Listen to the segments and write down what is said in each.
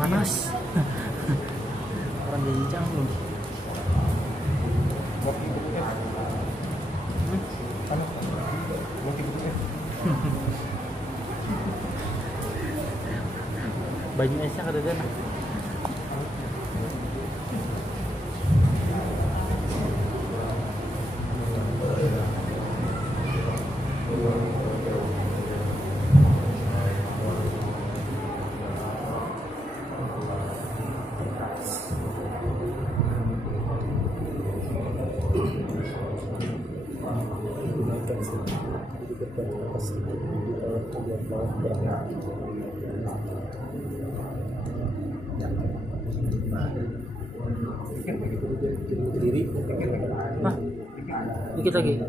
panas. Orang jencang belum. Baju Aisyah ada dana. Hah? Dikit lagi.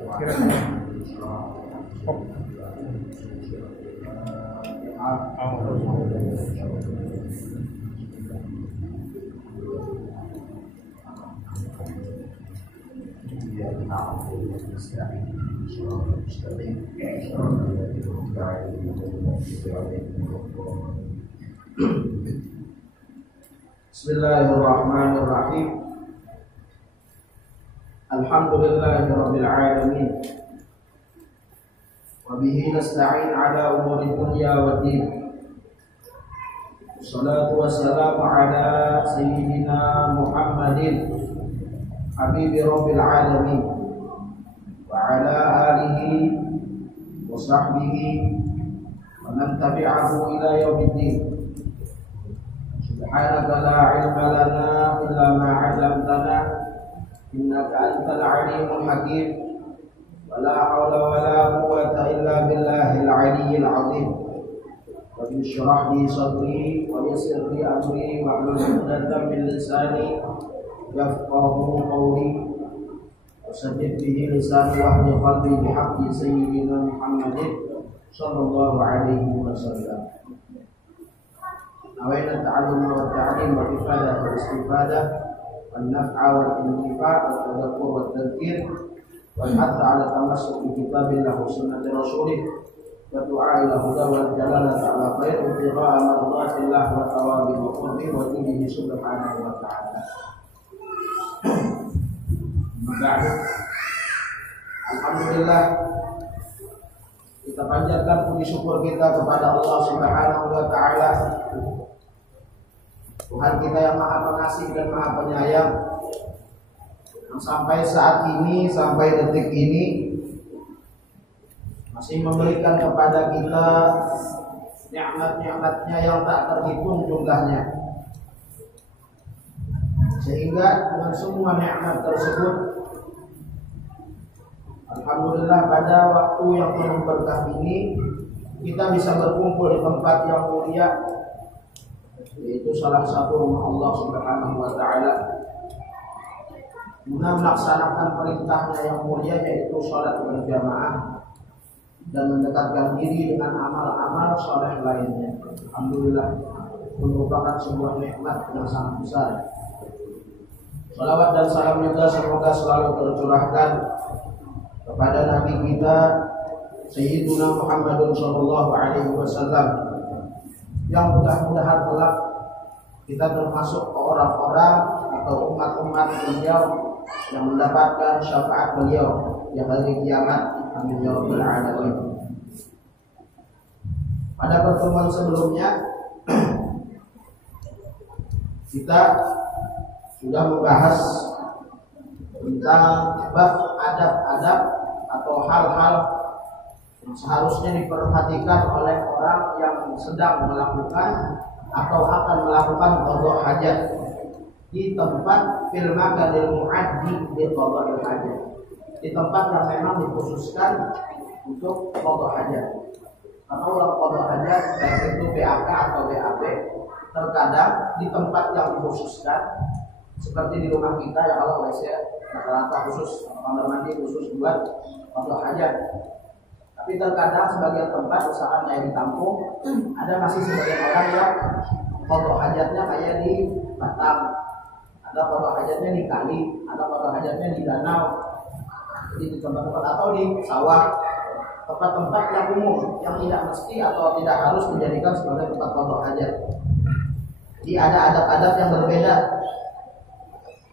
Bismillahirrahmanirrahim. Alhamdulillahirabbil alamin. Wa bihi nasta'in ala umuri dunya waddin. Wassalatu wassalamu ala sayyidina Muhammadin habibi rabbil alamin wa ala alihi wa sahbihi wa man tabi'ahu ila yaumiddin. Subhanaka la ilma lana illa ma 'allamtana innaka antal alimul hakim wa la haula wa la quwwata illa billahil aliyyil azim. Rabbi shrah li sadri wa yassir li amri wahlul 'uqdatam min lisani yafqahu qawli wasaddid bihi lisani wahdi qalbi bihaqqi sayyidina Muhammadin sallallahu alaihi wasallam. Awaina ta'allum wa ta'lim wa ifadah wa istifadah wan naf'a wal intifa' wa tadakkur wa tadhkir wal hatta 'ala tamassuk bi kitabillah wa sunnati rasulih wa du'a ila huda wal jalalah ta'ala khair wa ibtigha'a mardatillah wa thawabi wa qurbi wa dinihi subhanahu wa ta'ala. Alhamdulillah, kita panjatkan puji syukur kita kepada Allah Subhanahu wa taala, Tuhan kita yang Maha Pengasih dan Maha Penyayang, yang sampai saat ini, sampai detik ini masih memberikan kepada kita nikmat-nikmatnya yang tak terhitung jumlahnya. Sehingga dengan semua nikmat tersebut, alhamdulillah, pada waktu yang penuh berkah ini kita bisa berkumpul di tempat yang mulia, yaitu salah satu rumah Allah Subhanahu wa taala, guna melaksanakan perintahnya yang mulia, yaitu salat berjamaah dan mendekatkan diri dengan amal-amal saleh lainnya. Alhamdulillah, merupakan sebuah nikmat yang sangat besar. Salawat dan salam juga semoga selalu tercurahkan kepada Nabi kita Sayyiduna Muhammadun sallallahu alaihi wasallam, yang mudah-mudahan kelak kita termasuk orang-orang atau umat-umat beliau yang mendapatkan syafaat beliau di hari kiamat. Amin ya rabbal alamin. Pada pertemuan sebelumnya kita sudah membahas tentang bab adab-adab atau hal-hal yang seharusnya diperhatikan oleh orang yang sedang melakukan atau akan melakukan qada hajat di tempat fil makanil mu'addi di qada hajat, di tempat yang memang dikhususkan untuk qada hajat. Karena ulang qada hajat baik itu BAK atau BAB, terkadang di tempat yang dikhususkan seperti di rumah kita yang kalau WC rata-rata khusus, kamar mandi khusus buat qada hajat. Tapi terkadang sebagian tempat, misalkan kayak di kampung, ada masih sebagian orang yang qada hajatnya kayak di Batam, ada qada hajatnya di kali, ada qada hajatnya di danau, jadi di tempat-tempat atau di sawah, tempat-tempat yang umum yang tidak mesti atau tidak harus dijadikan sebagai tempat qada hajat. Jadi ada adab-adab yang berbeda.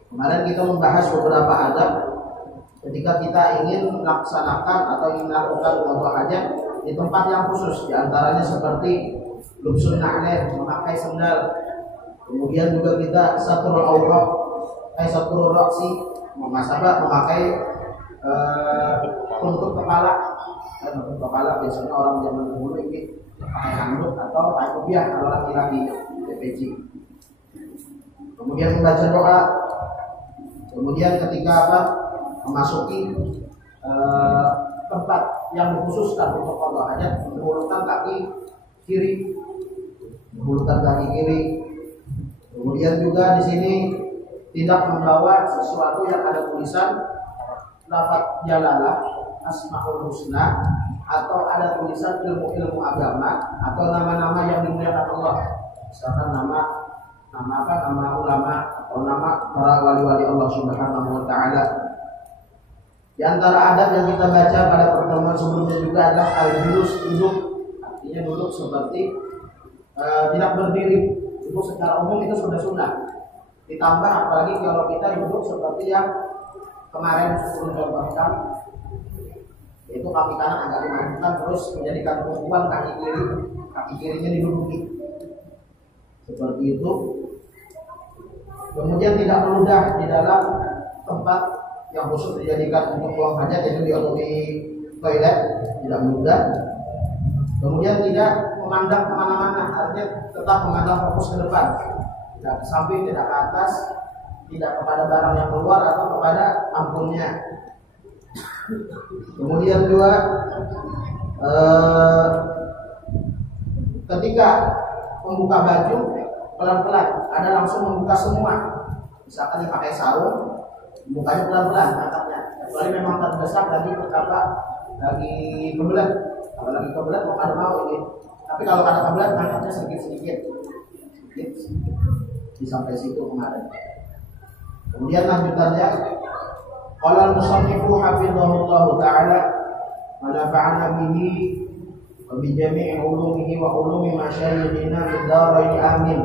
Kemarin kita membahas beberapa adab ketika kita ingin melaksanakan atau ingin melakukan qada hajat di tempat yang khusus, di antaranya seperti lubsun na'lain, memakai sandal. Kemudian juga kita satrul aurat, satrul ra'si, memakai untuk kepala. Untuk kepala biasanya orang zaman dahulu ini pakai handuk atau pakai kopiah kalau laki-laki PPG. Kemudian membaca doa. Kemudian ketika memasuki tempat yang dikhususkan untuk qada hajat, menghulurkan kaki kiri. Kemudian juga di sini tidak membawa sesuatu yang ada tulisan lafaz jalalah, asmaul husna, atau ada tulisan ilmu-ilmu agama atau nama-nama yang dimuliakan Allah. Misalkan nama ulama atau nama para wali-wali Allah Subhanahu wa taala. Di antara adab yang kita baca pada pertemuan sebelumnya juga adalah al-julus, duduk. Artinya duduk seperti tidak berdiri. Duduk secara umum itu sudah sunnah. Ditambah apalagi kalau kita duduk seperti yang kemarin sebelum contohkan, yaitu kaki kanan agak dimajukan terus menjadikan tumpuan kaki kirinya diduduki. Seperti itu. Kemudian tidak meludah di dalam tempat yang khusus dijadikan untuk buang hajat, yaitu di toilet, tidak meludah. Kemudian tidak memandang kemana-mana, artinya tetap memandang fokus ke depan, tidak ke samping, tidak ke atas, tidak kepada barang yang keluar atau kepada ampunnya. Kemudian juga ketika membuka baju pelan-pelan, ada langsung membuka semua. Misalkan dipakai sarung, bukanya pelan-pelan angkatnya. Kecuali memang terdesak lagi perkara lagi kebelet. Kalau lagi kebelet mau ini. Tapi kalau kada kebelet angkatnya sedikit. Sampai situ kemarin. Kemudian lanjutannya, qala al-musannifu hafizahullahu ta'ala wa nafa'ana bihi wa bi jami'i ulumihi wa ulumi masyayikhina fid dharain amin.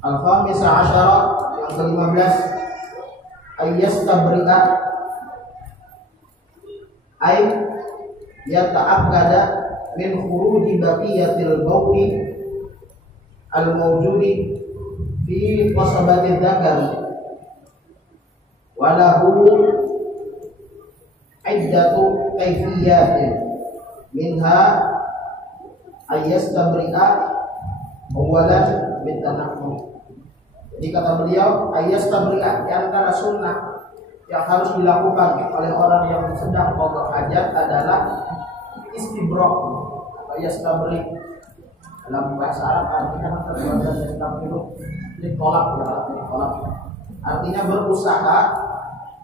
Al-khamisa asyara, yang ke-15, ayyastabri'a ay yata'akkada min khuruji baqiyatil bawli al-mawjudi fi qasabati dzakari wa lahu iddatu kayfiyatin minha ayyastabri'a awalan bitanaqquh. Jadi kata beliau, ayyastabri'a, di antara sunnah yang harus dilakukan oleh orang yang sedang qada hajat adalah istibrak atau yastabri. Dalam bahasa Arab artinya terbuat dari tampil ditolak, artinya berusaha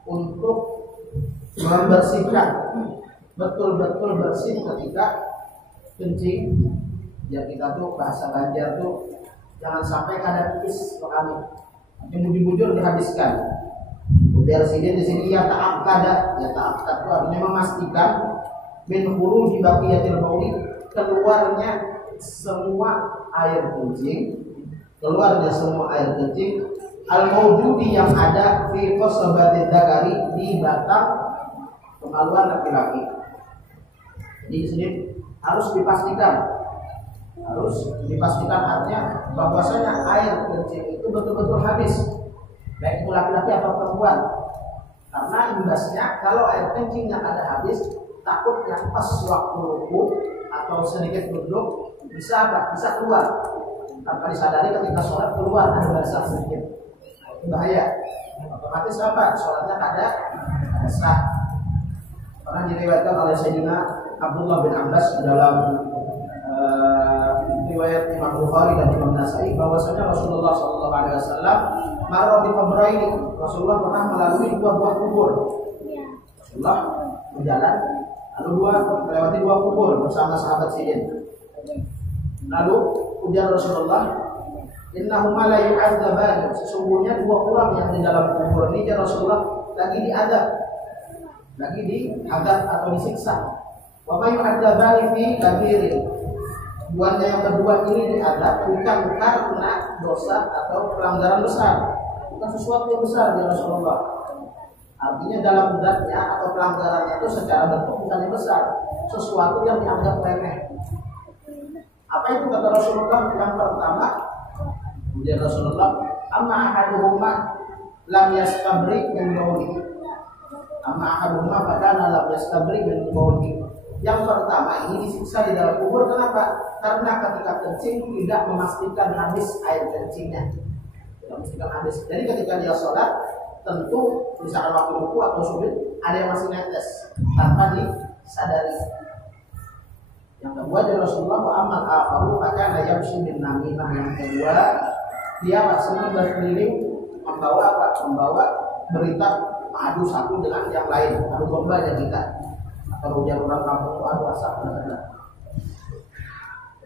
untuk membersihkan, betul-betul bersih ketika kencing. Ya kita tuh bahasa Banjar tuh jangan sampai kada tipis kami, mujur-mujur dihabiskan. Biar sini di sini ya ta'akkad itu artinya memastikan min khuruji baqiyatil bauli, keluarnya semua air kencing, al-mawjudi yang ada fi qasabati dzakari, di batang kemaluan laki-laki. Di sini harus dipastikan artinya bahwasanya air kencing itu betul-betul habis, baik itu laki-laki atau perempuan. Karena imbasnya kalau air kencingnya ada habis, takutnya pas waktu wudu atau sedikit duduk bisa keluar tanpa disadari, ketika sholat keluar ada basah sedikit, itu bahaya. Otomatis sholatnya ada sah. Pernah diriwayatkan oleh Sayyidina Abdullah bin Abbas dalam riwayat Imam Bukhari dan Imam Nasai bahwasanya Rasulullah SAW marra bi qabraini, Rasulullah pernah melalui dua buah kubur. Rasulullah berjalan lalu melewati dua kubur bersama sahabat Sidin. Lalu ujar Rasulullah, innahuma la yu'adzabani, sesungguhnya dua orang yang di dalam kubur ini ya Rasulullah lagi diadab atau disiksa. Wa ma yu'adzabani fi kabirin, Buatnya yang kedua ini diadab bukan karena dosa atau pelanggaran besar, bukan sesuatu yang besar ya Rasulullah. Artinya dalam beratnya atau pelanggarannya itu secara bentuk bukan yang besar, sesuatu yang dianggap remeh. Apa itu kata Rasulullah? Yang pertama, kemudian Rasulullah, amma ahaduhuma lam yastabri min bawli. Amma ahaduhuma padana lam yastabri min bawli. Yang pertama ini disiksa di dalam kubur. Kenapa? Karena ketika kencing tidak memastikan habis air kencingnya, tidak memastikan habis. Jadi ketika dia sholat, tentu misalkan waktu ruku atau sujud ada yang masih netes tanpa disadari. Yang kedua dari Rasulullah Muhammad al-Faruq maka yamshi bin namimah. Yang kedua dia maksudnya berkeliling membawa apa? Membawa berita adu satu dengan yang lain, adu domba dan kita. Atau ujar orang kampung itu adu asap.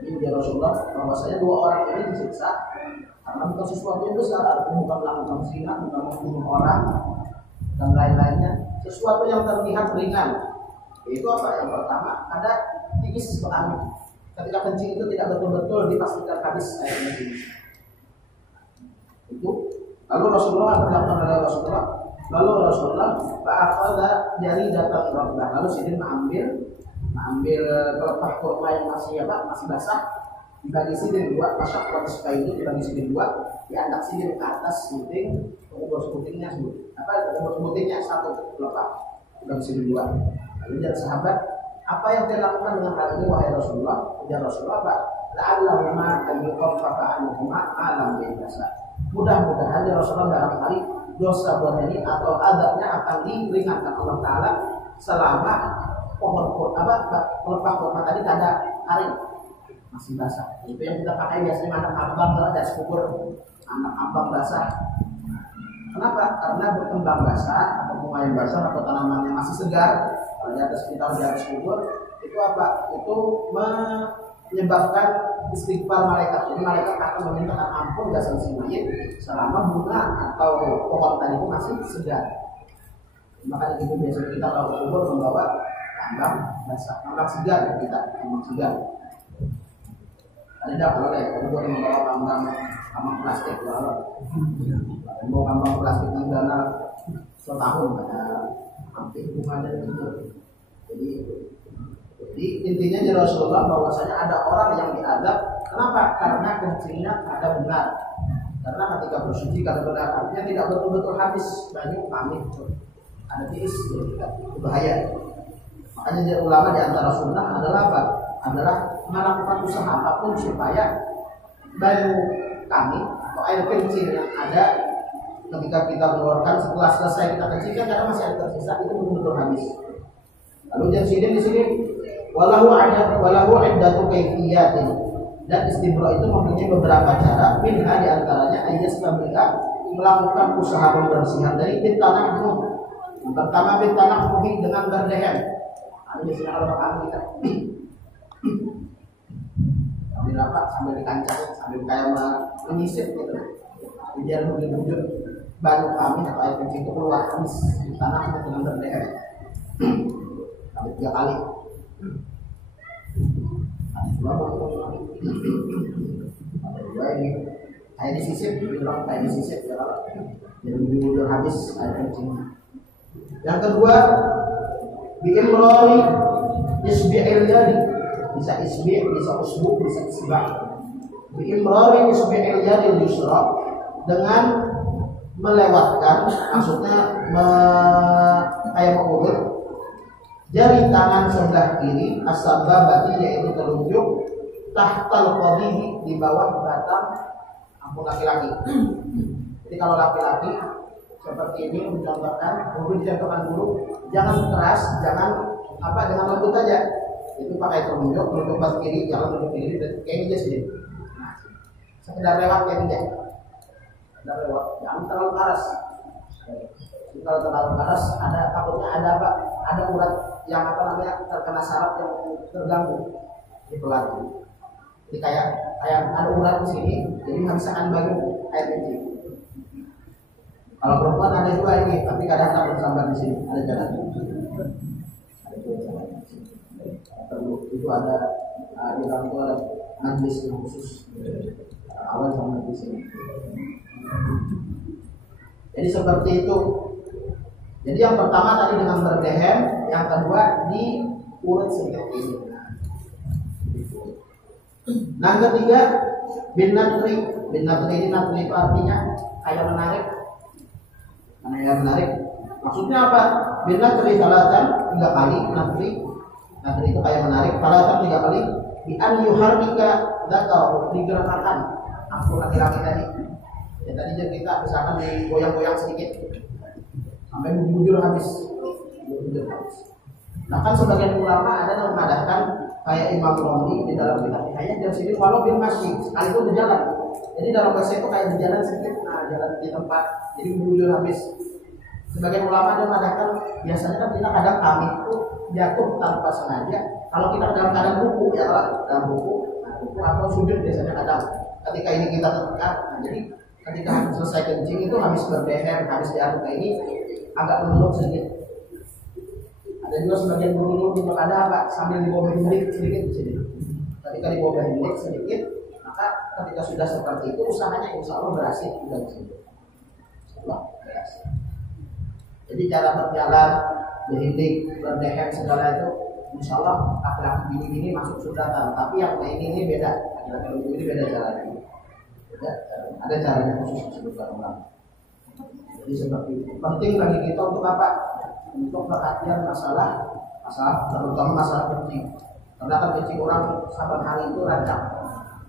Jadi dia Rasulullah bahwasanya dua orang ini disiksa karena bukan sesuatu yang besar, artinya bukan melakukan zina, bukan membunuh orang dan lain-lainnya, sesuatu yang terlihat ringan. Itu apa? Yang pertama ada tingis angin. Ketika kencing itu tidak betul-betul dipastikan habis air kencing. Itu lalu Rasulullah berkata oleh Rasulullah, fa'akhadha jaridatan rabbah. Lalu Sidin mengambil kelepah kurma yang masih basah, dibagi Sidin dua, masak kalau supaya itu dibagi Sidin dua, diangkat Sidin ke atas puting, umur putingnya satu kelepah, dibagi Sidin dua. Lalu dia sahabat, apa yang dia lakukan dengan hal ini wahai Rasulullah? Ujar Rasulullah, la'allahuma ayyukhaffafa anhuma alam biasa. Mudah-mudahan ya Rasulullah barangkali dosa buat ini atau adabnya akan diringankan Allah Taala selama pohon pelepah kurma tadi tak ada kering, masih basah. Itu yang kita pakai biasanya anak ambang kalau ada kubur, anak ambang basah. Kenapa? Karena berkembang basah atau bunga yang basah atau tanaman yang masih segar kalau di atas kubur itu apa? Itu menyebabkan istighfar malaikat. Jadi malaikat akan memintakan ampun dosa si mayit selama bunga atau pohon tadi itu masih segar. Maka itu biasanya kita kalau kubur membawa tambang basah, tambang segar kita, tambang segar. Ada kalau kubur membawa tambang plastik, kalau membawa tambang plastik yang dana setahun ada hampir bunga dari itu. Jadi intinya di Rasulullah bahwasanya ada orang yang diadab. Kenapa? Karena kencingnya ada benar. Karena ketika bersuci kada benar, artinya tidak betul-betul habis banyak pamit. Ada tiis, bahaya. Makanya dari ulama di antara sunnah adalah apa? Adalah melakukan usaha apapun supaya baru kami atau air kencing yang ada ketika kita mengeluarkan setelah selesai kita kencingkan karena masih ada tersisa itu betul-betul habis. Lalu jadi di sini walahu iddatu kaifiyatin, dan istibra itu mempunyai beberapa cara. Minha di antaranya ayat mereka melakukan usaha pembersihan dari tanah penuh. Yang pertama tanah penuh dengan berdehem. Ada di sini kalau kita sambil apa? Sambil dikancang, sambil kayak menyisir gitu. Biar wujud banyak kami atau air kencing itu keluar di tanah dengan berdehem. Sampai 3 kali. Ada dua ini kayak disisip, bilang kayak disisip ya kalau jadi udah habis air kencing. Yang kedua biimrori isbi'il jari, bisa isbi', bisa usbu', bisa isba'. Biimrori isbi'il jari yusra, dengan melewatkan, maksudnya kayak mengulur jari tangan sebelah kiri as-sababati, yaitu telunjuk, tahtal qadihi, di bawah batang ampun laki-laki. Jadi kalau laki-laki seperti ini mencontohkan, dulu dicontohkan dulu, jangan keras, jangan lembut aja. Itu pakai telunjuk bat kiri, jangan telunjuk kiri, kayak ini aja sih. Nah, sekedar lewat kayak ini aja. Sekedar lewat, jangan terlalu keras. Kalau terlalu keras ada takutnya ada apa? Ada urat yang terkena saraf yang terganggu di pelan. Jadi kayak ada urat di sini, jadi nggak bisa bagi air kencing. Kalau perempuan ada juga ini, tapi kadang tak bersambar di sini, ada jalan. Ada jalan. Perlu itu ada di dalam itu majlis yang khusus awal sama majlis ini. Jadi seperti itu. Jadi yang pertama tadi dengan berdehem, yang kedua diurut sedikit ini. Nah, yang ketiga bin natri. Bin natri ini, natri itu artinya kayak menarik. Kayak menarik. Maksudnya apa? Bin natri salatan 3 kali, natri. Natri itu kayak menarik, salatan 3 kali. Bi an yuharrika dzakar, digerakkan aku laki-laki tadi. Ya tadi kita misalkan digoyang-goyang sedikit sampai bujur habis. Bahkan sebagian ulama ada yang mengadakan kayak Imam Romli di dalam kitab-kitabnya dan sini walau bil masjid sekalipun berjalan. Jadi dalam bahasa itu kayak berjalan sedikit, jalan di tempat, jadi bujur habis. Sebagian ulama ada mengadakan biasanya kan kita kadang kami itu jatuh tanpa sengaja. Kalau kita dalam keadaan buku ya dalam buku atau sujud biasanya kadang ketika ini kita tertekan. Jadi ketika selesai kencing itu habis berdehem, habis diaduk kayak ini agak menurut sedikit. Ada juga sebagian guru juga ada apa sambil dibawa hendik sedikit di sini. Ketika dibawa hendik sedikit, maka ketika sudah seperti itu usahanya insya Allah berhasil juga di sini. Allah berhasil. Jadi cara berjalan, berhendik, berdehem segala itu, insya Allah laki-laki bini masuk sunatan. Tapi yang ini beda, laki-laki ini beda caranya. Beda, ada caranya khusus disebutkan ulama. Jadi seperti itu. Penting bagi kita untuk apa? Untuk perhatian masalah terutama masalah kencing. Karena kan kencing orang saban hari itu rancang.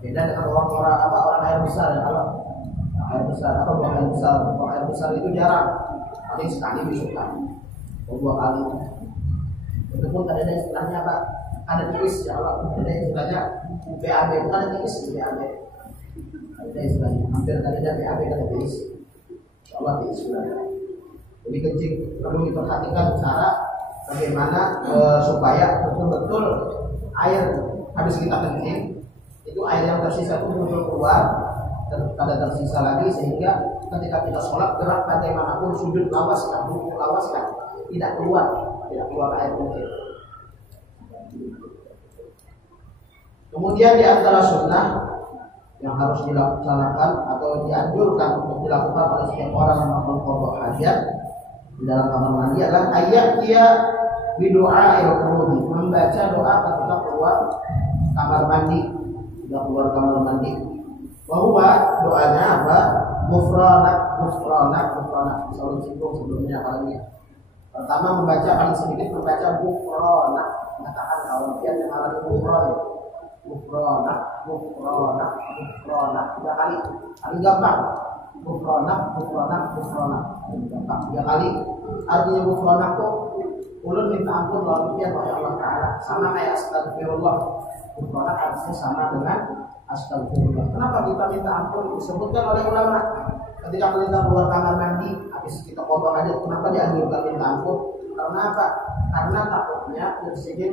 Beda dengan orang air besar ya. Kalau air besar buang air besar itu jarang. Paling sekali bisa atau 2 kali. Itu pun ada istilahnya apa? Ada tipis ya Allah. Ada istilahnya BAB itu ada tipis BAB. Ada istilahnya hampir ada BAB ada tipis. Allah tipis sudah. Jadi kencing perlu diperhatikan cara bagaimana supaya betul-betul air habis kita kencing itu air yang tersisa itu betul keluar dan kada tersisa lagi sehingga ketika kita sholat gerak bagaimanapun sujud lawaskan, rukuk lawaskan tidak keluar air kencing. Kemudian di antara sunnah yang harus dilaksanakan atau dianjurkan untuk dilakukan oleh setiap orang yang melakukan hajat di dalam kamar mandi adalah ayat dia berdoa al-qurudi, membaca doa ketika keluar kamar mandi. Bahwa doanya apa? Ghufranak. Misalnya singgung sebelumnya apalagi. Pertama membaca paling sedikit membaca ghufranak, mengatakan kawan yang alami ghufranak 3 kali. Paling gampang. Ghufranak gampang 3 kali. Artinya ghufranak itu ulun minta ampun lalu dia kepada Allah Ta'ala, sama kayak astagfirullah. Ghufranak artinya sama dengan astagfirullah. Kenapa kita minta ampun? Disebutkan oleh ulama ketika kita keluar kamar mandi habis kita qada hajat, kenapa dianjurkan minta ampun? Karena apa? Karena takutnya terjadi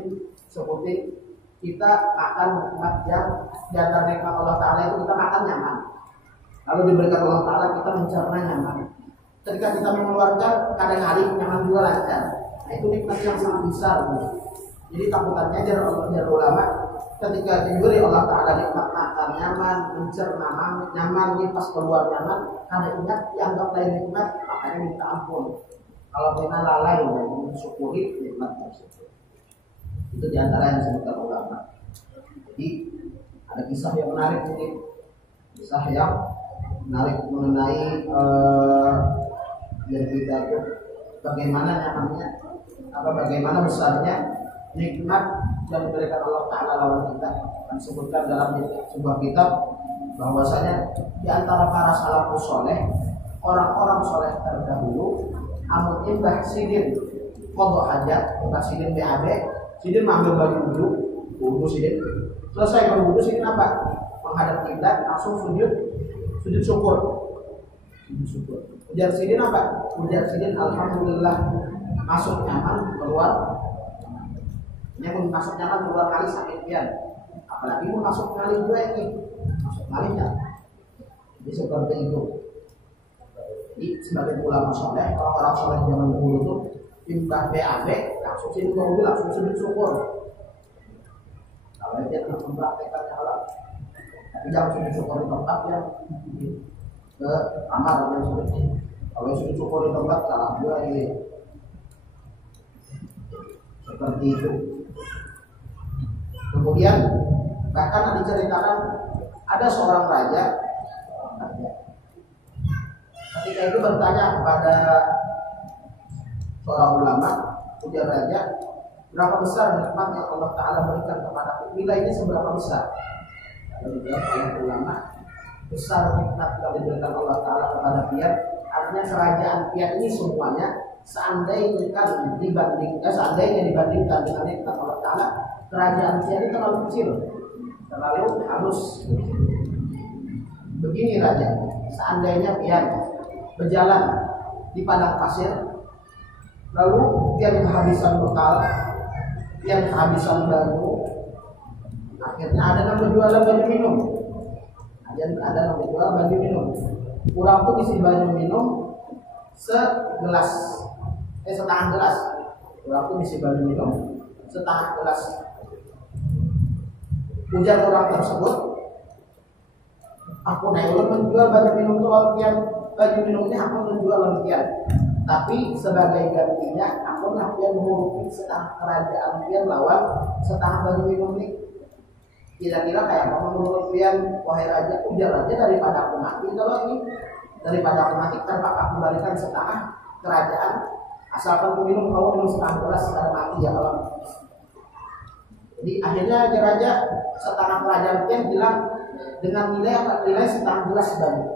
seperti kita akan nikmat yang di antara nikmat Allah Ta'ala itu kita makan nyaman. Lalu diberikan Allah Ta'ala kita mencerna nyaman. Ketika kita mengeluarkan kadang hari nyaman juga lancar. Nah itu nikmat yang sangat besar. Jadi takutannya dari ulama ketika diberi Allah Ta'ala nikmat makan nyaman, mencerna nyaman, pas keluar nyaman, ada ingat dianggap lain nikmat, makanya minta ampun. Kalau kita lalai mensyukuri nikmat tersebut. Itu diantara yang disebutkan ulama. Jadi ada kisah yang menarik ini, kisah yang menarik mengenai biar kita itu bagaimana nyamannya, bagaimana besarnya nikmat yang diberikan Allah Ta'ala lawan kita. Disebutkan dalam sebuah kitab bahwasanya di antara para salafus soleh, orang-orang soleh terdahulu, amun imbah sidin qada hajat, imbah sidin BAB, sidin mengambil baju wudhu sidin, selesai berwudhu sidin apa? Menghadap kiblat, langsung sujud syukur. Ujar sidin apa? Ujar sidin alhamdulillah, masuk nyaman, keluar. Ini pun masuk nyaman keluar kali sakit pian. Apalagi pun masuk kali 2 ini. Masuk kalinya. Jadi seperti itu. Jadi sebagai ulama soleh, orang-orang soleh zaman dahulu itu timbang BAB, langsung sini berwudhu, langsung sujud syukur. Kalau dia telah mempraktekannya Allah, Tapi jangan sujud syukur di tempat yang ke kamar dan sebagainya. Kalau sujud syukur di tempat salah juga ini. Seperti itu. Kemudian bahkan diceritakan ada seorang raja. Ketika itu bertanya kepada seorang ulama, ujar raja, berapa besar nikmat yang Allah Ta'ala berikan kepadaku? Nilainya seberapa besar? Lalu dijawab oleh ulama, besar nikmat yang diberikan Allah Ta'ala kepada pian. Artinya kerajaan pian ini semuanya seandainya dibandingkan dengan nikmat Allah Ta'ala, kerajaan pian ini terlalu kecil, terlalu halus. Begini raja, seandainya pian berjalan di padang pasir, lalu pian kehabisan bekal, pian kehabisan baju, akhirnya ada yang berjualan baju minum. Ada yang berjualan baju minum. Kurang tuh isi baju minum setengah gelas. Kurang tuh isi baju minum setengah gelas. Ujar orang tersebut, aku naik menjual baju minum tuh pian, baju minumnya aku menjual pian. Tapi sebagai gantinya aku pian merugi setengah kerajaan pian lawan setengah baju minum ini. Kira-kira kayak apa menurut pian, wahai raja? Ujar raja, daripada aku mati kalau ini, daripada aku mati tanpa aku balikan setengah kerajaan, asalkan aku minum, kamu minum setengah gelas sekarang mati ya kalau. Jadi akhirnya raja setengah kerajaan pian bilang dengan nilai setengah gelas baju.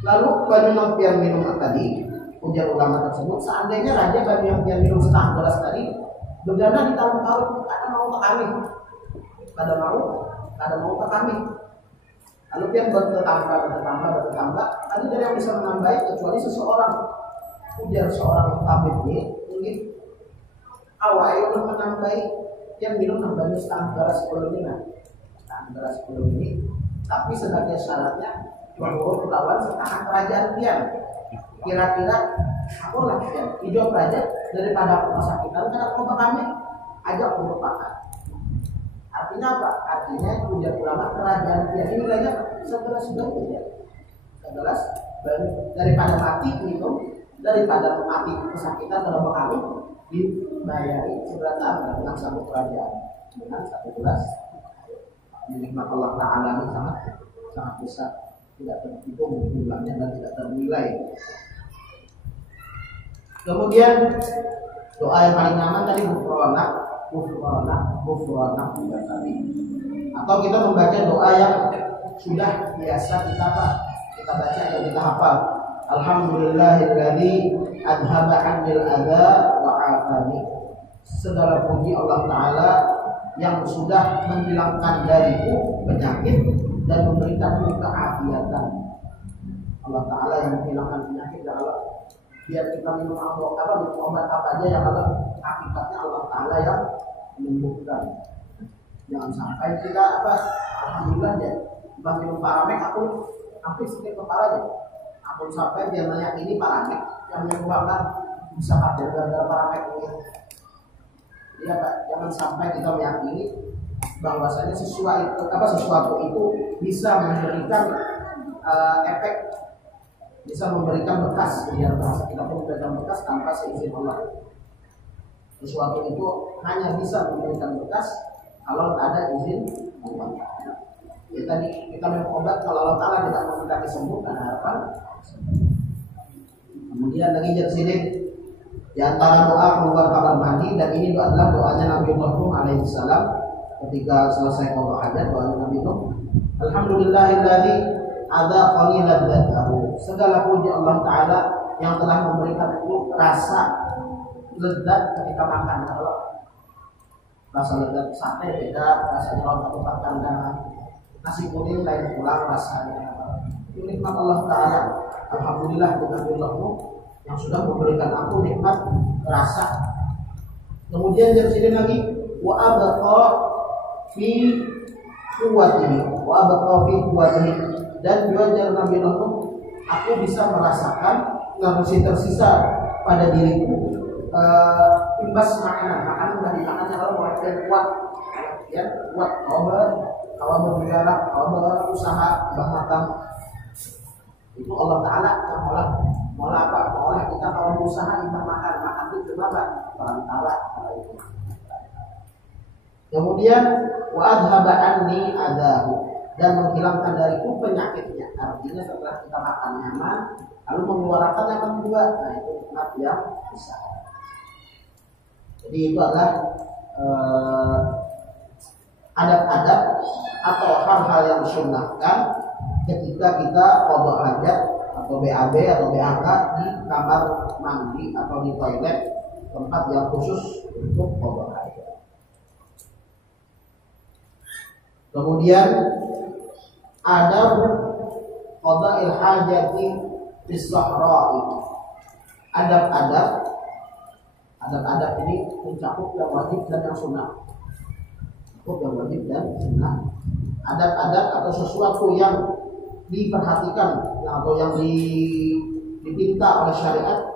Lalu baju yang pian minum tadi, ujar ulama tersebut, seandainya raja baju yang pian minum setengah gelas tadi berdana di tahun-tahun karena mau ke kami, pada mau ke kami. Lalu pian bertambah. Tadi dari yang bisa menambahi kecuali seseorang. Ujar seorang tabib ini, awal menambahi yang minum nambahnya setengah gelas 10 ini, tapi sebagai syaratnya menurut lawan setengah kerajaan pian. Kira-kira aku lah pian hidup raja daripada aku kesakitan karena aku ke kami, ajak merupakan. Artinya apa? Artinya ujar ulama kerajaan pian ini nilainya segelas baju ya. Segelas baju daripada mati minum, daripada mati kesakitan dalam kami dibayari seberapa dengan satu kerajaan dengan satu gelas. Nikmat Allah Ta'ala ini sangat besar, tidak terhitung jumlahnya dan tidak ternilai. Kemudian doa yang paling nyaman tadi gufronak juga tadi. Atau kita membaca doa yang sudah biasa kita baca atau kita hafal. Alhamdulillahilladzi adhaba 'anil adza wa 'afani. Segala puji Allah Ta'ala yang sudah menghilangkan dariku penyakit dan memberikanku keafiatan. Allah Ta'ala yang menghilangkan penyakit dan Allah biar kita minum obat apa aja yang Allah akibatnya Allah Ta'ala yang menyembuhkan. Jangan sampai kita alhamdulillah ya minum paramek aku hampir sakit kepalanya. Aku sampai dia nanya ini paramek yang menyebabkan bisa pakai gara-gara paramek ini. Ya Pak, jangan sampai kita meyakini bahwasanya sesuatu itu bisa memberikan efek, bisa memberikan bekas di dalam bahasa kita pun memberikan bekas tanpa seizin Allah. Sesuatu itu hanya bisa memberikan bekas kalau ada izin Allah. Ya tadi kita minum obat kalau Allah Ta'ala tidak mau kita disembuhkan harapan. Kemudian lagi dari sini di antara doa keluar kamar mandi, dan ini adalah doanya Nabi Nuh alaihissalam ketika selesai qada hajat. Doanya Nabi Nuh, alhamdulillahilladzi adzaqani ladzatahu. Segala puji Allah Ta'ala yang telah memberikan aku rasa lezat ketika makan. Kalau rasa lezat sate beda rasanya kalau kita makan nasi kuning lain pula rasanya. Ini nikmat Allah Ta'ala. Alhamdulillah dengan Nabi yang sudah memberikan aku nikmat rasa. Kemudian dari sini lagi wa abqa fi quwwatihi, dan juga dari Nabi Nuh aku bisa merasakan yang masih tersisa pada diriku imbas makanan dari makannya kalau buat kuat ya kuat awal berjualan, awal berusaha, bahkan itu Allah Ta'ala yang mola apa? Mola kita kalau berusaha iman makan itu apa? Perantara. Kemudian wa adhaba anni adahu, dan menghilangkan dariku penyakitnya. Artinya setelah kita makan nyaman lalu mengeluarkan yang kedua, nah itu nikmat yang besar. Jadi itu adalah adab-adab atau hal-hal yang disunnahkan ketika kita qada hajat atau BAB atau BAK di kamar mandi atau di toilet, tempat yang khusus untuk qada hajat. Kemudian adab qada'il hajati fis sahra'i. Adab-adab ini mencakup yang wajib dan yang sunnah. Yang wajib dan sunnah. Adab-adab atau sesuatu yang diperhatikan atau yang dipinta oleh syariat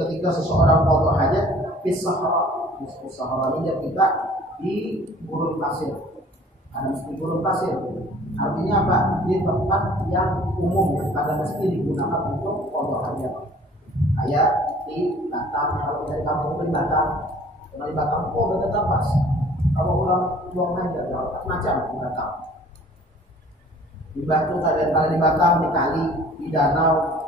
ketika seseorang qada hajat fis sahra. Fis sahra ini kita di gurun pasir. Ada mesti gurun pasir. Artinya apa? Di tempat yang umum yang pada mesti digunakan untuk qada hajat. Kayak di Batam, kalau dari kampung di Batam, kalau di Batam, betul pas. Kalau ulang buang hajat, macam di Batam. Di Batu, kadang-kadang di Batam, di kali, di danau,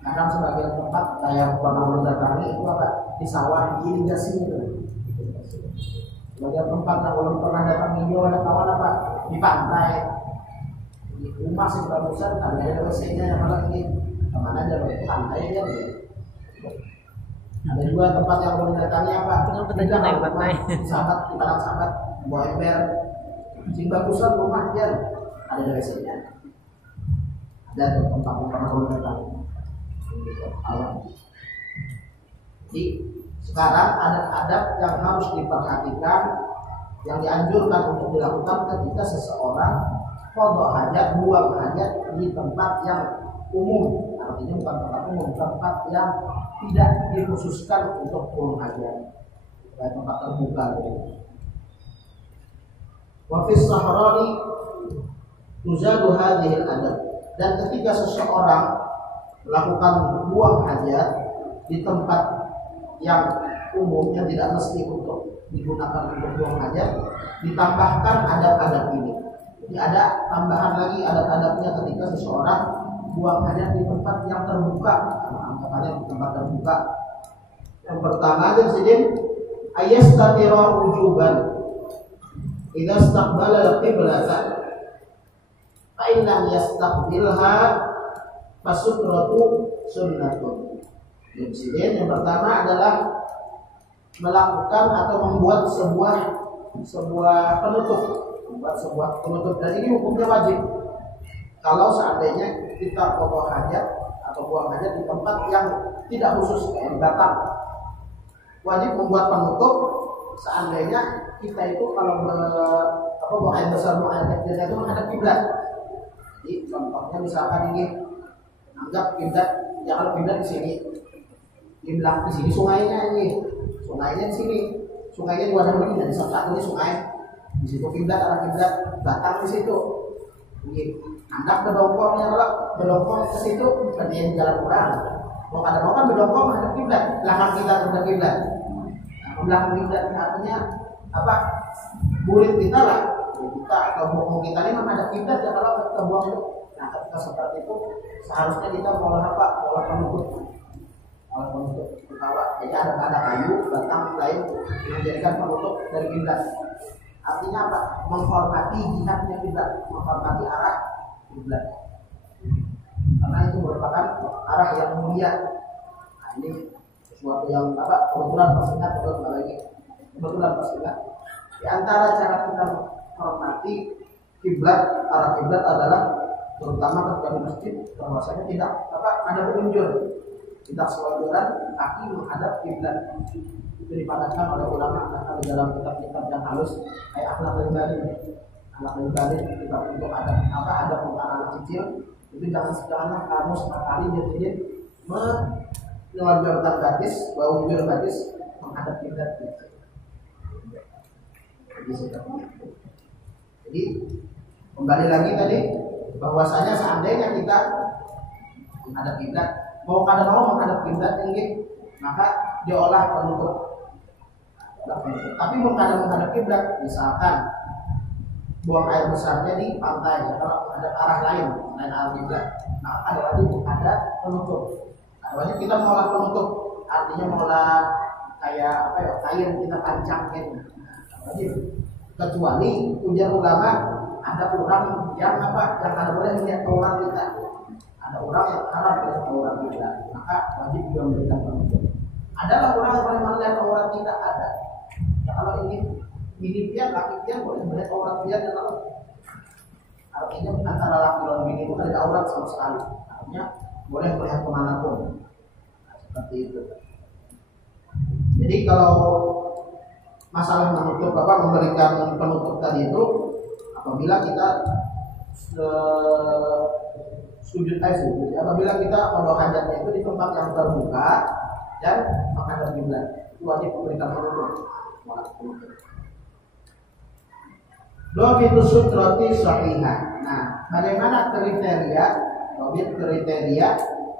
kadang sebagian tempat kayak Bang datangi itu apa? Di sawah, di irigasi itu. Sebagian tempat yang belum pernah datang video ada kawan apa? Di pantai, di rumah sih bagusan, ada WC-nya yang malah ini kemana aja di pantai aja. Ada juga tempat yang belum datangi apa? Naik pantai. Sahabat di padang sahabat, buah ember, sing bagusan rumah dia ada WC-nya. Ada tempat yang pernah belum datang. Jadi sekarang adab-adab yang harus diperhatikan, yang dianjurkan untuk dilakukan ketika seseorang qada hajat, buang hajat di tempat yang umum. Artinya bukan tempat umum, tempat yang tidak dikhususkan untuk buang hajat, kayak tempat terbuka. Wa fis sahra'i tuzadu hadhil adab, dan ketika seseorang melakukan buang hajat di tempat yang umum yang tidak mesti untuk digunakan untuk buang hajat, ditambahkan adab-adab ini. Jadi ada tambahan lagi adab-adabnya ketika seseorang buang hajat di tempat yang terbuka. Anggapannya di tempat terbuka. Yang pertama dari sini ayastatira wujuban idza istaqbala al-qiblata fa in lam yastaqbilha fasutratu sunnatun. Insiden yang pertama adalah melakukan atau membuat sebuah penutup, dan ini hukumnya wajib. Kalau seandainya kita qada hajat atau buang hajat di tempat yang tidak khusus kayak di Batam, wajib membuat penutup. Seandainya kita itu kalau buang air besar, buang air kecil itu menghadap kiblat. Jadi contohnya misalkan ini, anggap kiblat, jangan kiblat di sini. Di sini sungainya di sini, sungainya dua ada begini, dan satu ini sungai, di situ kiblat, arah kiblat Batam di situ. Jadi anggap bedongkongnya, kalau bedongkong ke situ berarti jalan kurang. Kalau ada kan bedongkong menghadap kiblat, belakang kita menghadap kiblat. Nah, belakang kiblat artinya apa? Murid kita lah, kita atau bokong kita ini menghadap kiblat, ya kalau kita buang itu. Nah, ketika seperti itu seharusnya kita mengolah apa? Mengolah penutup. Ketawa. Jadi ada kayu batang lain menjadikan penutup dari kiblat. Artinya apa? Menghormati jihadnya kiblat, menghormati arah kiblat. Karena itu merupakan arah yang mulia. Nah, ini sesuatu yang apa? Kebetulan pas ingat. Di antara cara kita menghormati kiblat, arah kiblat adalah terutama ketika di masjid, bahwasanya tidak ada penunjuk. Tidak selonjoran kaki menghadap kiblat. Itu dipadatkan oleh ulama di dalam kitab-kitab yang halus kayak akhlak al-bari, kita untuk ada untuk anak kecil itu jangan kamu sekali jadi melonjorkan batis, bawujur batis menghadap kiblat. Jadi Kembali lagi tadi bahwasanya seandainya kita menghadap kiblat, mau menghadap kiblat tinggi, maka diolah penutup. Tapi menghadap kiblat, misalkan buang air besarnya di pantai, kalau ada arah lain selain arah kiblat, maka ada wajib ada penutup. Ada wajib kita mengolah penutup, artinya mengolah kayak apa ya, kain kita pancangin. Wajib. Kecuali ujar ulama ada orang yang kada boleh melihat aurat kita. Ada orang yang haram melihat aurat kita, maka wajib juga memberikan penutup. Adalah orang yang boleh melihat aurat kita, ada. Ya, kalau ini dia laki dia boleh melihat aurat dia dan lalu artinya antara laki dan bini itu ada aurat sama sekali. Artinya boleh melihat kemanapun. Nah, seperti itu. Jadi kalau masalah menutup memberikan penutup tadi itu, apabila kita sujud, apabila kita kalau hajatnya itu di tempat yang terbuka dan menghadap kiblat, itu wajib memberikan penutup. Dhabitus sutrati shahihah. Nah, bagaimana kriteria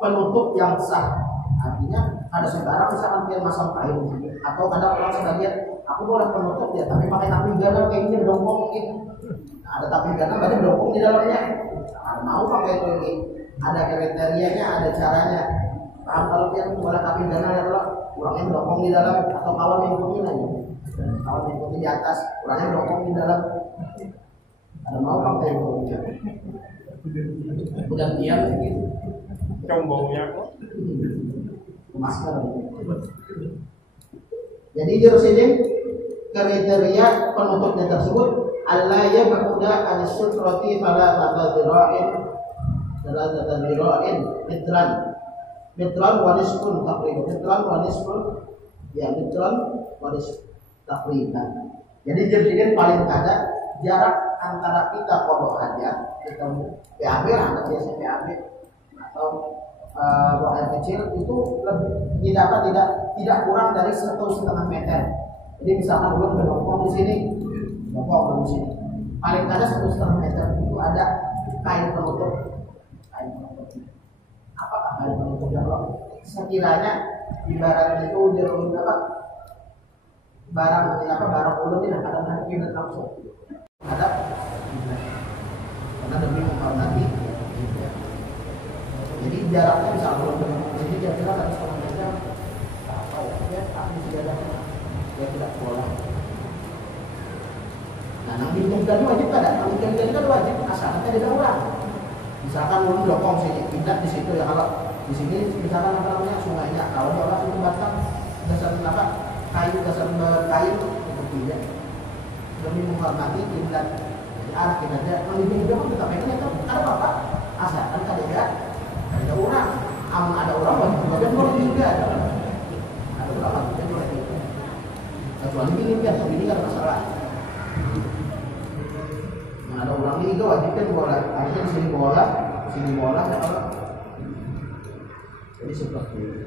penutup yang sah? Artinya ada sebarang misalkan dia masang kain di sini, atau ada orang sebagian aku boleh penutup ya, tapi pakai tapi gana kayaknya dongkong gitu. Nah, ada tapi gana berarti dongkong di dalamnya. Nah, mau pakai itu ini, ada kriterianya, ada caranya. Paham kalau dia boleh tapi gana adalah kurangnya dongkong di dalam atau kawan mengikuti aja. Kawan mengikuti di atas, kurangnya dongkong di dalam. Ada mau pakai itu. Udah diam gitu. Combongnya kok. Masker. Jadi di sini kriteria penutupnya tersebut alla yab'uda an-sutrati fala tadhira'in mitran wa nisfun taqriban taqriban. Jadi di sini paling kada jarak antara kita pondok aja ketemu PAB lah, biasa PAB atau buang air kecil itu tidak kurang dari 1,5 meter. Jadi misalkan belum berdongkong di sini, berdongkong di sini, paling ada 1,5 meter itu ada kain penutup. Apakah kain penutup yang sekiranya ibaratnya itu jauh barang ulun tidak ada lagi dan langsung ada karena demi menghormati. Jadi jaraknya bisa belum jadi kira-kira ada 1,5 meter. Apa ya? Tapi tidak ada. Dia tidak boleh. Nah, nanti tadi wajib ada. Nanti tadi kan wajib asalnya tidak orang. Misalkan ulun dokong sini, pindah di situ ya, kalau di sini misalkan apa namanya sungainya, kalau di orang itu batang dasar kain untuk pindah. Demi menghormati pindah di arah pindah. Kalau di pindah pun kita pengen itu ada apa? Asalkan ada orang, ada orang wajib juga boleh juga. Ada orang wajib boleh juga. Kecuali ini kan, ini kan masalah. Nah, ada orang ini juga wajib kan boleh. Artinya di sini boleh, jadi seperti itu.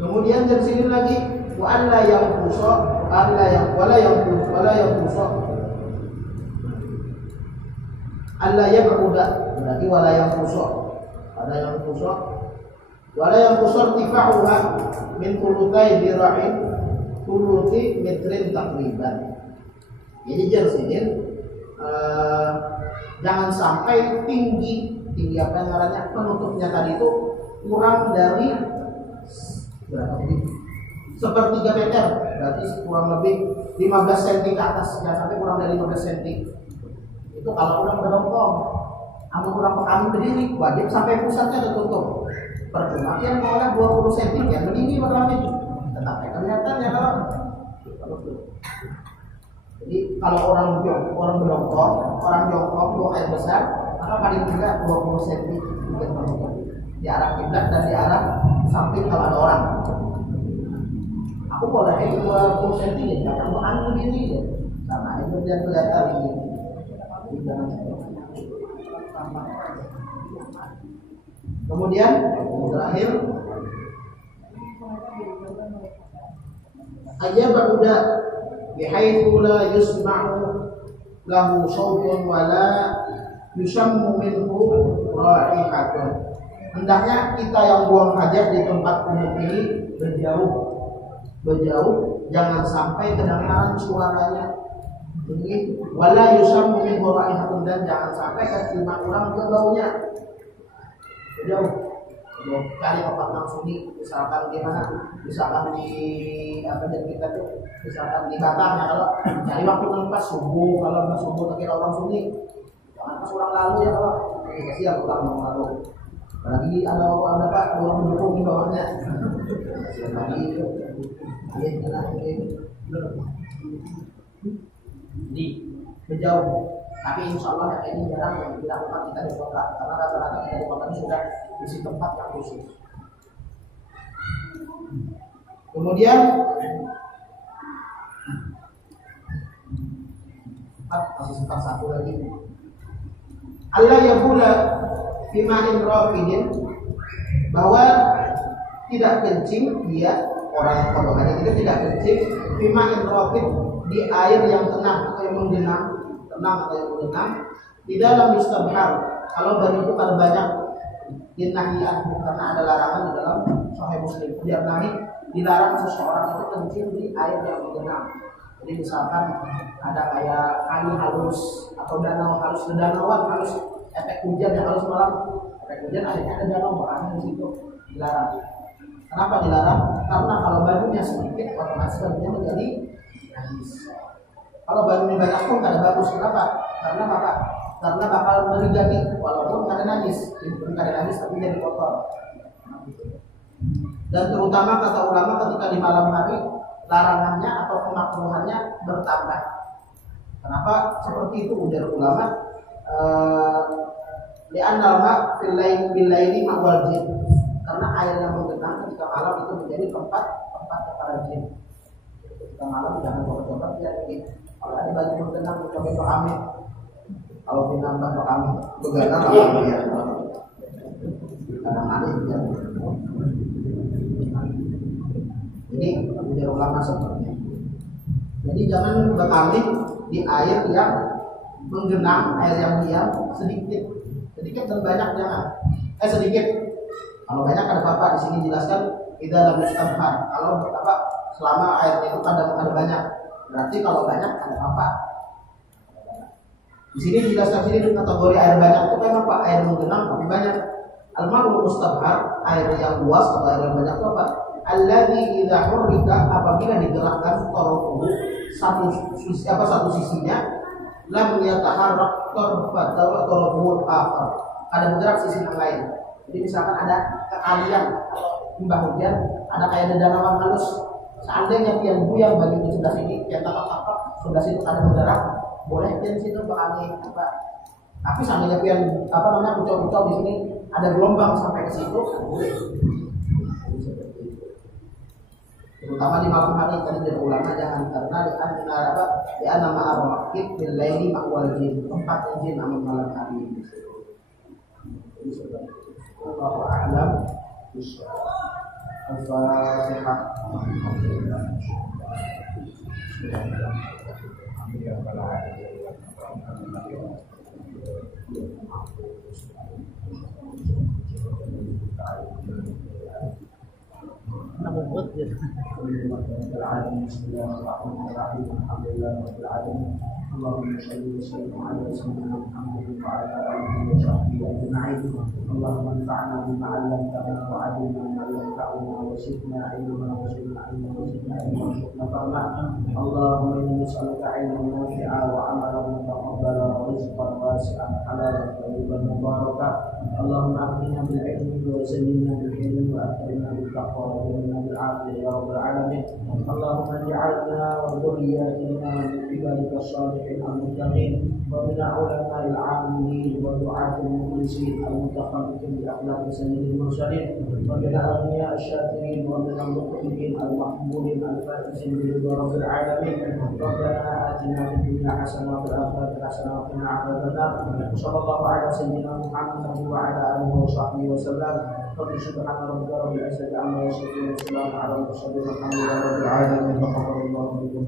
Kemudian dari sini lagi wala yang kusok, wala yang berbudak, berarti wala yang kusok. Wala yang kusor tifa'uha min tulutai dira'in tuluti metrin takriban. Jadi jersinin jangan sampai tinggi apa yang ngarannya penutupnya tadi itu kurang dari berapa ini? 1/3 meter, berarti kurang lebih 15 cm ke atas, jangan sampai kurang dari 15 cm. Itu kalau orang berdongkong. Amun kurang pekami berdiri, wajib sampai pusatnya tertutup. Percuma yang mengolah 20 cm yang berdiri berlapis, tetapi kelihatan ya kalau. Jadi kalau orang berdongkong, orang jongkok buang air besar, maka paling tidak 20 cm di arah kiblat dan di arah samping kalau ada orang. Aku boleh 20 cm ya, jangan mengambil berdiri ya. Sama itu dia kelihatan ini. Kemudian terakhir aja berudah bihaitsu la yusma'u lahu sautun wala yusammu minhu raihatun. Hendaknya kita yang buang hajat di tempat umum ini berjauh, jangan sampai kedengaran suaranya. Jadi wala yusammu minhu raihatun, dan jangan sampai keciuman orang juga baunya. Berjauh. Cari tempat yang sunyi, misalkan di mana, misalkan di apa kita tuh, misalkan di Batam ya, kalau cari waktu yang pas subuh, kalau nggak subuh tapi orang sunyi, jangan pas orang lalu ya, kalau kasihan orang lalu. Apalagi kalau ada pak orang mendukung di bawahnya, kasihan lagi itu, jadi berjauh. Tapi insya Allah yang ini jarang yang dilakukan kita di kota, karena rata-rata kita di kota ini sudah isi tempat yang khusus. Kemudian masih sempat satu lagi. Allah yaqula fi ma'in rafidin, bahwa tidak kencing dia orang kodokannya tidak kencing fi ma'in rafid, di air yang tenang atau yang menggenang, di dalam istabhar. Kalau bani itu kalau banyak dinahiyah, karena ada larangan di dalam Sahih Muslim. Dia dilarang seseorang itu kencing di air yang menggenang. Jadi misalkan ada kayak kali halus atau danau halus, danauan halus, efek hujan yang halus malam, efek hujan akhirnya ada danau makanya di situ dilarang. Kenapa dilarang? Karena kalau bajunya sedikit, otomatis bajunya menjadi najis. Kalau bajunya banyak pun kada bagus. Kenapa? Karena bakal meligati, walaupun kada najis, bukan kada najis tapi jadi kotor. Dan terutama kata ulama ketika di malam hari larangannya atau kemakruhannya bertambah. Kenapa seperti itu ujar ulama? Li'annal ma' fil laili ma'wal jin. Karena air yang menggenang ketika malam itu menjadi tempat para jin. Ketika malam jangan coba-coba dia ini. Kalau ada baju menggenang coba kami. Kalau ditambah kami begadang apa ya? Kadang-kadang ya. Jadi ujar ulama seperti itu. Jadi jangan berkali di air yang menggenang, air yang diam, sedikit dan banyak jangan. Sedikit. Kalau banyak ada apa-apa, di sini jelaskan tidak ada mustabhar. Kalau apa selama airnya itu kadang ada banyak, berarti kalau banyak ada apa? Di sini dijelaskan sini kategori air banyak itu memang apa? Air menggenang tapi banyak. Al-ma'ul mustabhar, air yang luas atau air yang banyak itu apa? Alladzi idza hurrika, apabila digerakkan tarafuhu satu sisinya, lam yataharrak tarafuhu akhar. Ada bergerak sisi yang lain. Jadi misalkan ada kekalian atau limbah hujan, ada kayak danauan halus. Seandainya pian buyang bagi di sebelah sini, yang tapak sebelah situ ada bergerak, boleh pian situ berani apa? Tapi seandainya pian ucap-ucap di sini ada gelombang sampai ke situ, boleh. Terutama di malam hari tadi dari ulama jangan, karena di nama ar-raqib bil laili ma'wal jin, tempat jin amal malam hari. Allahu a'lam bishawab. Al-Fatihah. Nabubot din. اللهم صل وسلم على سيدنا محمد وعلى اله وصحبه اجمعين. اللهم انفعنا بما علمتنا وعلمنا ما ينفعنا وزدنا علما وارزقنا وارزقنا فهما. اللهم انا نسالك علما نافعا وعملا متقبلا ورزقا واسعا حلالا طيبا مباركا. اللهم اغننا بالعلم وزينا بالعلم واكرمنا بالتقوى وجعلنا بالعافيه يا رب العالمين. اللهم اجعلنا وذرياتنا من عبادك الصالحين المتقين ومن علماء العاملين ودعاة المخلصين المتخلقين باخلاق سيد المرسلين ومن اغنياء الشاكرين ومن المؤمنين المحمودين الفائزين برضا رب العالمين. ربنا اتنا في الدنيا حسنه وفي الاخره حسنه وقنا عذاب النار. صلى الله على سيدنا محمد وعلى اله وصحبه وسلم. سبحان ربك رب العزه عما يصفون وسلام على المرسلين والحمد لله رب العالمين. تقبل الله منكم.